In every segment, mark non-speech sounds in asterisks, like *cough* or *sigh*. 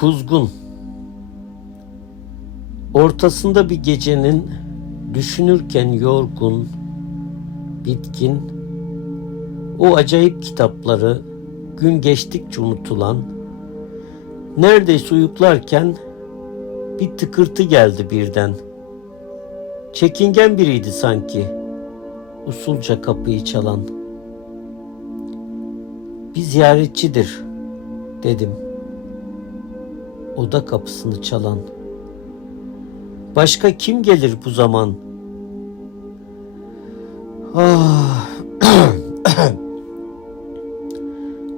kuzgun. Ortasında bir gecenin düşünürken yorgun, bitkin, o acayip kitapları gün geçtikçe unutulan, neredeyse uyuklarken bir tıkırtı geldi birden. Çekingen biriydi sanki, usulca kapıyı çalan. Bir ziyaretçidir dedim. Oda kapısını çalan. Başka kim gelir bu zaman? Ah. *coughs*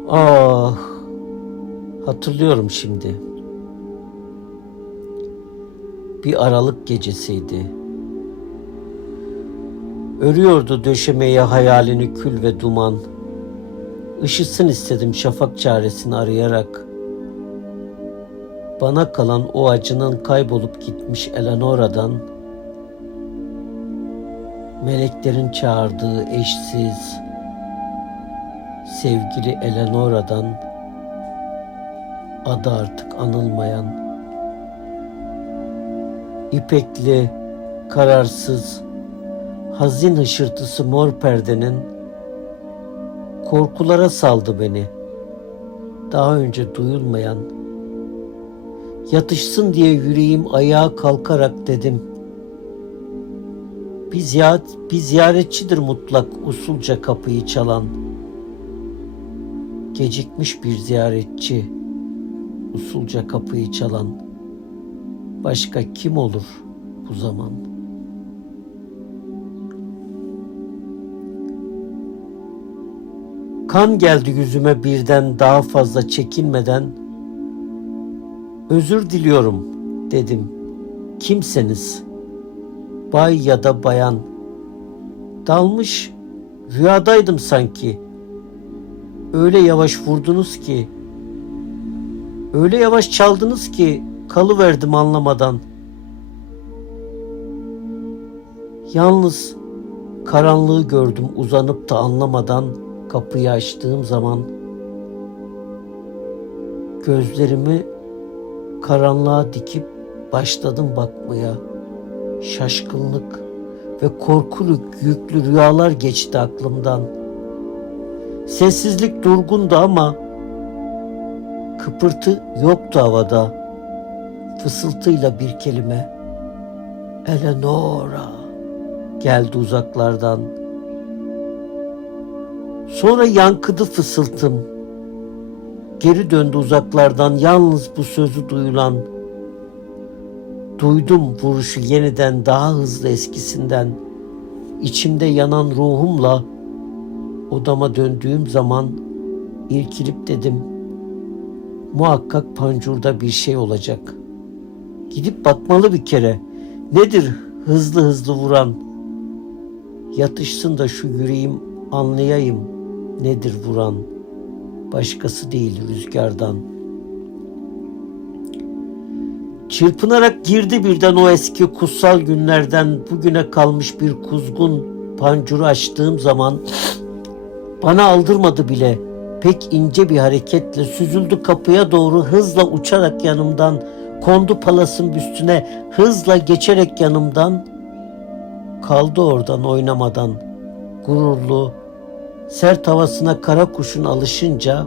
ah. Hatırlıyorum şimdi. Bir aralık gecesiydi. Örüyordu döşemeye hayalini kül ve duman. Işısın istedim şafak çaresini arayarak. Bana kalan o acının kaybolup gitmiş Eleanora'dan, meleklerin çağırdığı eşsiz, sevgili Eleanora'dan, adı artık anılmayan, ipekli, kararsız, hazin hışırtısı mor perdenin korkulara saldı beni. Daha önce duyulmayan, yatışsın diye yüreğim ayağa kalkarak dedim. Bir, ziyaret, bir ziyaretçidir mutlak usulca kapıyı çalan. Gecikmiş bir ziyaretçi usulca kapıyı çalan. Başka kim olur bu zaman? Kan geldi yüzüme birden daha fazla çekinmeden Özür diliyorum dedim. Kimseniz? Bay ya da bayan. Dalmış rüyadaydım sanki. Öyle yavaş vurdunuz ki. Öyle yavaş çaldınız ki kalıverdim anlamadan. Yalnız karanlığı gördüm uzanıp da anlamadan kapıyı açtığım zaman gözlerimi karanlığa dikip başladım bakmaya. Şaşkınlık ve korkuluk yüklü rüyalar geçti aklımdan. Sessizlik durgundu ama kıpırtı yoktu havada. Fısıltıyla bir kelime. Eleonora geldi uzaklardan. Sonra yankıdı fısıltım. Geri döndü uzaklardan yalnız bu sözü duyulan. Duydum vuruşu yeniden daha hızlı eskisinden. İçimde yanan ruhumla odama döndüğüm zaman irkilip dedim. Muhakkak pancurda bir şey olacak. Gidip bakmalı bir kere. Nedir hızlı hızlı vuran? Yatışsın da şu yüreğim anlayayım nedir vuran.'' Başkası değil rüzgardan. Çırpınarak girdi birden o eski kutsal günlerden bugüne kalmış bir kuzgun pancuru açtığım zaman bana aldırmadı bile. Pek ince bir hareketle süzüldü kapıya doğru hızla uçarak yanımdan kondu palasın üstüne hızla geçerek yanımdan kaldı oradan oynamadan gururlu Sert havasına kara kuşun alışınca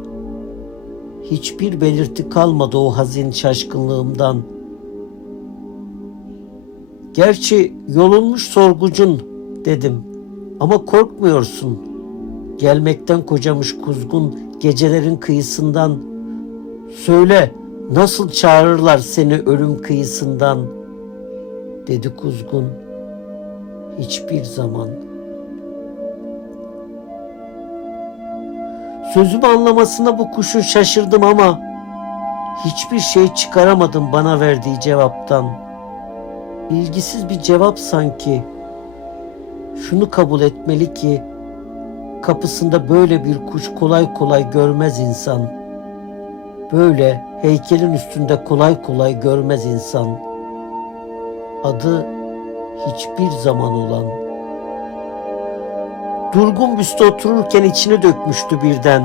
hiçbir belirti kalmadı o hazin şaşkınlığımdan. Gerçi yolunmuş sorgucun dedim ama korkmuyorsun. Gelmekten kocamış kuzgun gecelerin kıyısından. Söyle nasıl çağırırlar seni ölüm kıyısından dedi kuzgun. Hiçbir zaman.'' Sözümü anlamasına bu kuşun şaşırdım ama hiçbir şey çıkaramadım bana verdiği cevaptan. İlgisiz bir cevap sanki. Şunu kabul etmeli ki kapısında böyle bir kuş kolay kolay görmez insan. Böyle heykelin üstünde kolay kolay görmez insan. Adı hiçbir zaman olan.'' Durgun büste otururken içine dökmüştü birden.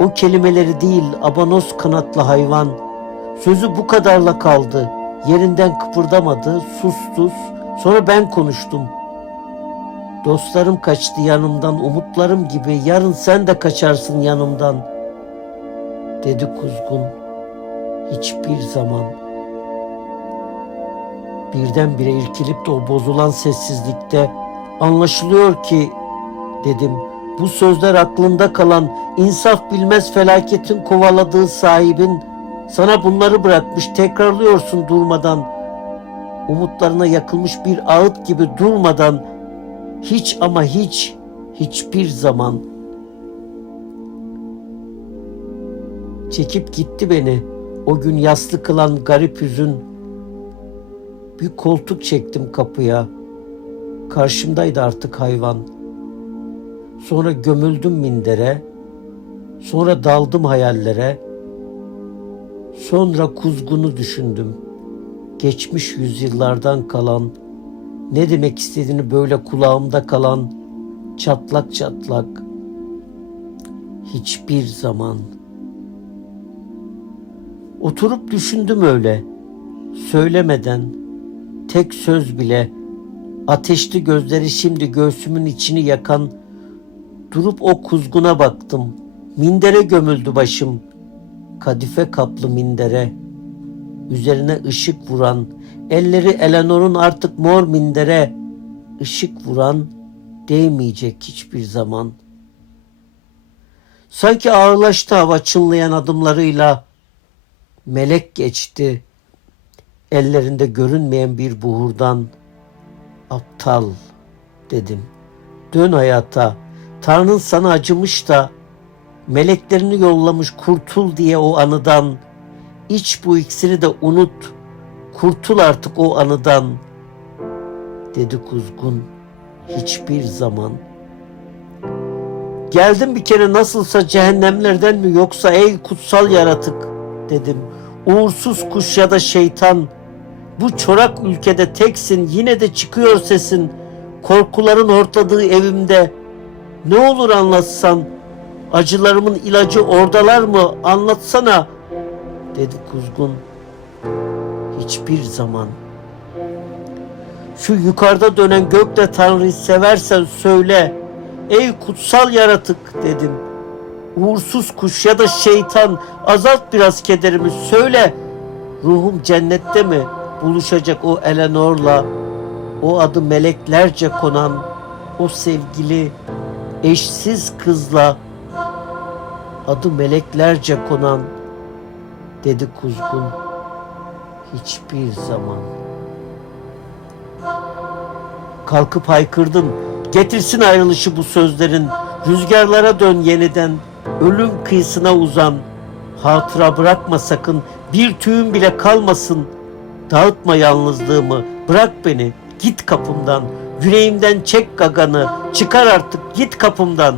O kelimeleri değil abanos kanatlı hayvan. Sözü bu kadarla kaldı. Yerinden kıpırdamadı, sustu. Sonra ben konuştum. Dostlarım kaçtı yanımdan, umutlarım gibi. Yarın sen de kaçarsın yanımdan. Dedi kuzgun. Hiçbir zaman. Birdenbire irkilip de o bozulan sessizlikte anlaşılıyor ki dedim. Bu sözler aklında kalan insaf bilmez felaketin kovaladığı sahibin sana bunları bırakmış tekrarlıyorsun durmadan. Umutlarına yakılmış bir ağıt gibi durmadan hiç ama hiç hiçbir zaman çekip gitti beni o gün yaslı kılan garip hüzün bir koltuk çektim kapıya karşımdaydı artık hayvan sonra gömüldüm mindere. Sonra daldım hayallere. Sonra kuzgunu düşündüm. Geçmiş yüzyıllardan kalan ne demek istediğini böyle kulağımda kalan çatlak çatlak hiçbir zaman. Oturup düşündüm öyle söylemeden tek söz bile. Ateşli gözleri şimdi göğsümün içini yakan durup o kuzguna baktım mindere gömüldü başım kadife kaplı mindere üzerine ışık vuran, elleri Eleanor'un artık mor mindere ışık vuran değmeyecek hiçbir zaman. Sanki ağırlaştı hava çınlayan adımlarıyla. Melek geçti. Ellerinde görünmeyen bir buhurdan. Aptal dedim. Dön hayata. Tanrın sana acımış da meleklerini yollamış kurtul diye o anıdan.'' İç bu iksiri de unut. Kurtul artık o anıdan. Dedi kuzgun hiçbir zaman. Geldim bir kere nasılsa cehennemlerden mi yoksa ey kutsal yaratık dedim. Uğursuz kuş ya da şeytan. Bu çorak ülkede teksin yine de çıkıyor sesin. Korkuların hortladığı evimde. Ne olur anlatsan. Acılarımın ilacı oradalar mı? Anlatsana.'' dedi kuzgun. Hiçbir zaman. Şu yukarıda dönen gökte Tanrı'yı seversen söyle. Ey kutsal yaratık dedim. Uğursuz kuş ya da şeytan azalt biraz kederimi söyle. Ruhum cennette mi buluşacak o Eleanor'la? O adı meleklerce konan o sevgili eşsiz kızla adı meleklerce konan dedi kuzgun hiçbir zaman. Kalkıp haykırdım. Getirsin ayrılışı bu sözlerin. Rüzgarlara dön yeniden. Ölüm kıyısına uzan. Hatıra bırakma sakın. Bir tüyün bile kalmasın. Dağıtma yalnızlığımı. Bırak beni. Git kapımdan. Yüreğimden çek gaganı. Çıkar artık git kapımdan.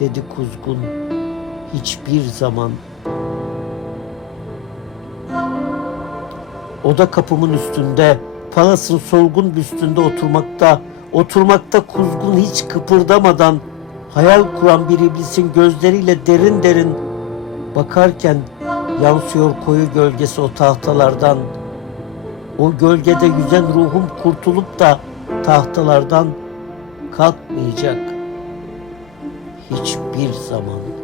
Dedi kuzgun. Hiçbir zaman Oda kapımın üstünde, palasın solgun büstünde oturmakta, oturmakta kuzgun hiç kıpırdamadan, hayal kuran bir iblisin gözleriyle derin derin bakarken yansıyor koyu gölgesi o tahtalardan. O gölgede yüzen ruhum kurtulup da tahtalardan kalkmayacak hiçbir zaman.